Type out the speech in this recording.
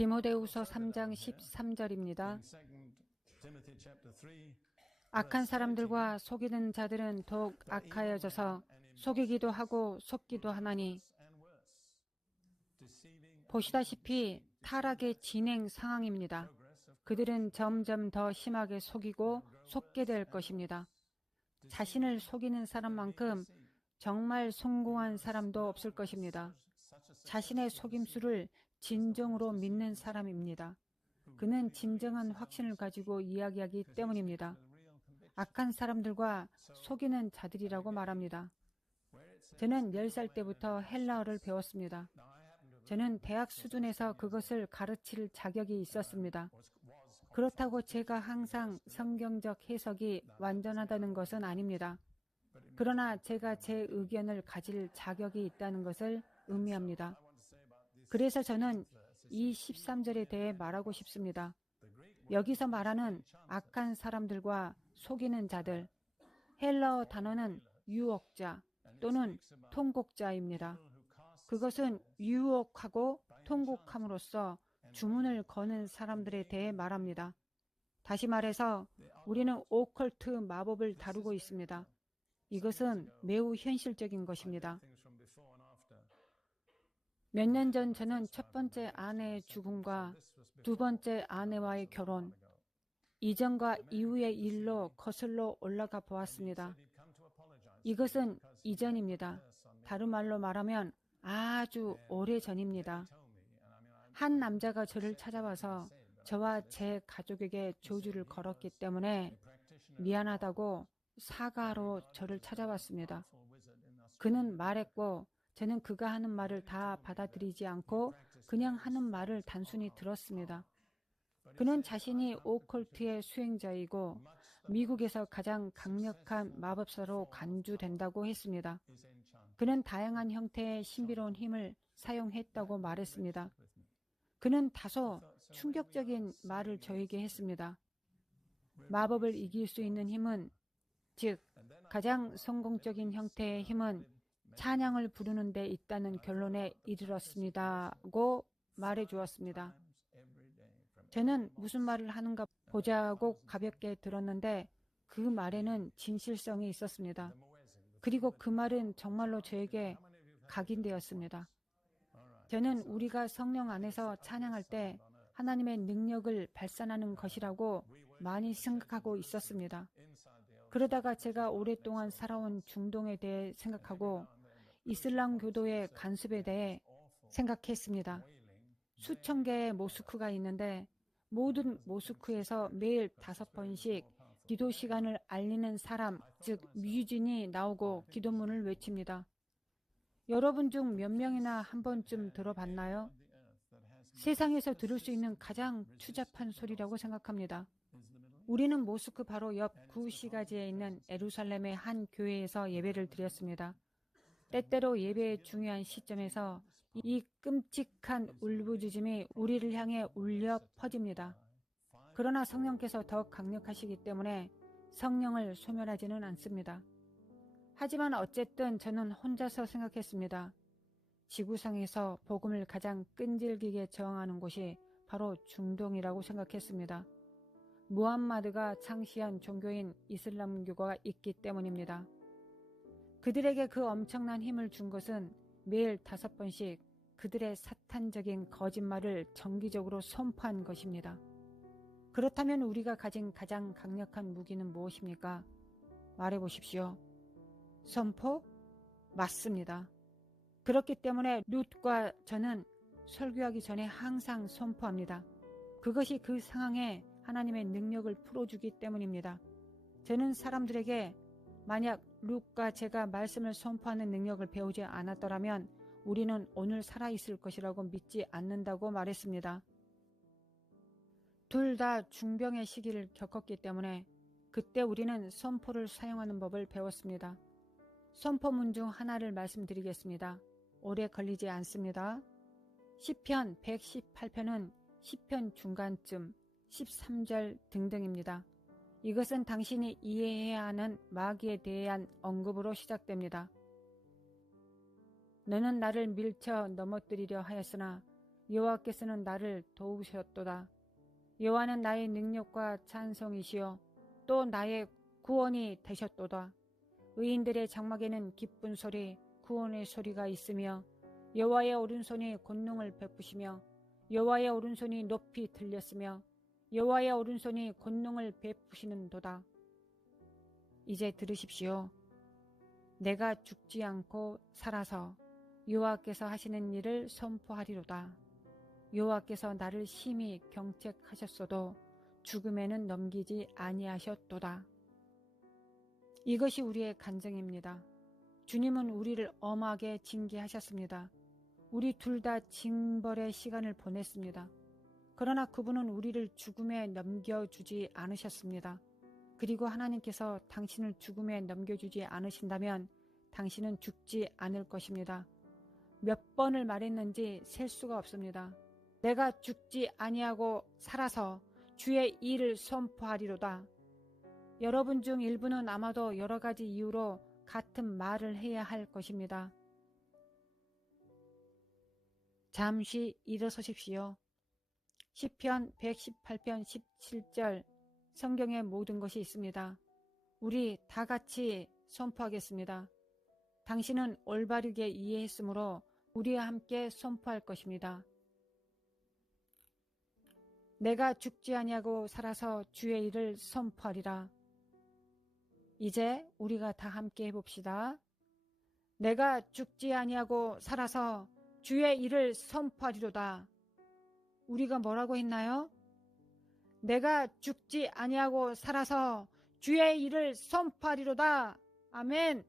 디모데후서 3장 13절입니다. 악한 사람들과 속이는 자들은 더욱 악하여져서 속이기도 하고 속기도 하나니 보시다시피 타락의 진행 상황입니다. 그들은 점점 더 심하게 속이고 속게 될 것입니다. 자신을 속이는 사람만큼 정말 성공한 사람도 없을 것입니다. 자신의 속임수를 진정으로 믿는 사람입니다. 그는 진정한 확신을 가지고 이야기하기 때문입니다. 악한 사람들과 속이는 자들이라고 말합니다. 저는 10살 때부터 헬라어를 배웠습니다. 저는 대학 수준에서 그것을 가르칠 자격이 있었습니다. 그렇다고 제가 항상 성경적 해석이 완전하다는 것은 아닙니다. 그러나 제가 제 의견을 가질 자격이 있다는 것을 의미합니다. 그래서 저는 이 13절에 대해 말하고 싶습니다. 여기서 말하는 악한 사람들과 속이는 자들, 헬라어 단어는 유혹자 또는 통곡자입니다. 그것은 유혹하고 통곡함으로써 주문을 거는 사람들에 대해 말합니다. 다시 말해서 우리는 오컬트 마법을 다루고 있습니다. 이것은 매우 현실적인 것입니다. 몇 년 전 저는 첫 번째 아내의 죽음과 두 번째 아내와의 결혼, 이전과 이후의 일로 거슬러 올라가 보았습니다. 이것은 이전입니다. 다른 말로 말하면 아주 오래전입니다. 한 남자가 저를 찾아와서 저와 제 가족에게 저주를 걸었기 때문에 미안하다고 사과로 저를 찾아왔습니다. 그는 말했고 저는 그가 하는 말을 다 받아들이지 않고 그냥 하는 말을 단순히 들었습니다. 그는 자신이 오컬트의 수행자이고 미국에서 가장 강력한 마법사로 간주된다고 했습니다. 그는 다양한 형태의 신비로운 힘을 사용했다고 말했습니다. 그는 다소 충격적인 말을 저에게 했습니다. 마법을 이길 수 있는 힘은, 즉 가장 성공적인 형태의 힘은 찬양을 부르는 데 있다는 결론에 이르렀습니다고 말해 주었습니다. 저는 무슨 말을 하는가 보자고 가볍게 들었는데 그 말에는 진실성이 있었습니다. 그리고 그 말은 정말로 저에게 각인되었습니다. 저는 우리가 성령 안에서 찬양할 때 하나님의 능력을 발산하는 것이라고 많이 생각하고 있었습니다. 그러다가 제가 오랫동안 살아온 중동에 대해 생각하고 이슬람 교도의 간섭에 대해 생각했습니다. 수천 개의 모스크가 있는데 모든 모스크에서 매일 5번씩 기도 시간을 알리는 사람, 즉 뮤진이 나오고 기도문을 외칩니다. 여러분 중 몇 명이나 한 번쯤 들어봤나요? 세상에서 들을 수 있는 가장 추잡한 소리라고 생각합니다. 우리는 모스크 바로 옆 구시가지에 있는 예루살렘의 한 교회에서 예배를 드렸습니다. 때때로 예배의 중요한 시점에서 이 끔찍한 울부짖음이 우리를 향해 울려 퍼집니다. 그러나 성령께서 더 강력하시기 때문에 성령을 소멸하지는 않습니다. 하지만 어쨌든 저는 혼자서 생각했습니다. 지구상에서 복음을 가장 끈질기게 저항하는 곳이 바로 중동이라고 생각했습니다. 무함마드가 창시한 종교인 이슬람교가 있기 때문입니다. 그들에게 그 엄청난 힘을 준 것은 매일 5번씩 그들의 사탄적인 거짓말을 정기적으로 선포한 것입니다. 그렇다면 우리가 가진 가장 강력한 무기는 무엇입니까? 말해보십시오. 선포? 맞습니다. 그렇기 때문에 룻과 저는 설교하기 전에 항상 선포합니다. 그것이 그 상황에 하나님의 능력을 풀어주기 때문입니다. 저는 사람들에게 만약 룻과 제가 말씀을 선포하는 능력을 배우지 않았더라면 우리는 오늘 살아있을 것이라고 믿지 않는다고 말했습니다. 둘 다 중병의 시기를 겪었기 때문에 그때 우리는 선포를 사용하는 법을 배웠습니다. 선포문 중 하나를 말씀드리겠습니다. 오래 걸리지 않습니다. 시편 118편은 시편 중간쯤 13절 등등입니다. 이것은 당신이 이해해야 하는 마귀에 대한 언급으로 시작됩니다. 너는 나를 밀쳐 넘어뜨리려 하였으나 여호와께서는 나를 도우셨도다. 여호와는 나의 능력과 찬송이시요 또 나의 구원이 되셨도다. 의인들의 장막에는 기쁜 소리, 구원의 소리가 있으며 여호와의 오른손이 권능을 베푸시며 여호와의 오른손이 높이 들렸으며 여호와의 오른손이 권능을 베푸시는도다. 이제 들으십시오. 내가 죽지 않고 살아서 여호와께서 하시는 일을 선포하리로다. 여호와께서 나를 심히 경책하셨어도 죽음에는 넘기지 아니하셨도다. 이것이 우리의 간증입니다. 주님은 우리를 엄하게 징계하셨습니다. 우리 둘 다 징벌의 시간을 보냈습니다. 그러나 그분은 우리를 죽음에 넘겨주지 않으셨습니다. 그리고 하나님께서 당신을 죽음에 넘겨주지 않으신다면 당신은 죽지 않을 것입니다. 몇 번을 말했는지 셀 수가 없습니다. 내가 죽지 아니하고 살아서 주의 일을 선포하리로다. 여러분 중 일부는 아마도 여러 가지 이유로 같은 말을 해야 할 것입니다. 잠시 일어서십시오. 시편 118편 17절 성경에 모든 것이 있습니다. 우리 다 같이 선포하겠습니다. 당신은 올바르게 이해했으므로 우리와 함께 선포할 것입니다. 내가 죽지 아니하고 살아서 주의 일을 선포하리라. 이제 우리가 다 함께 해봅시다. 내가 죽지 아니하고 살아서 주의 일을 선포하리로다. 우리가 뭐라고 했나요? 내가 죽지 아니하고 살아서 주의 일을 선포하리로다. 아멘.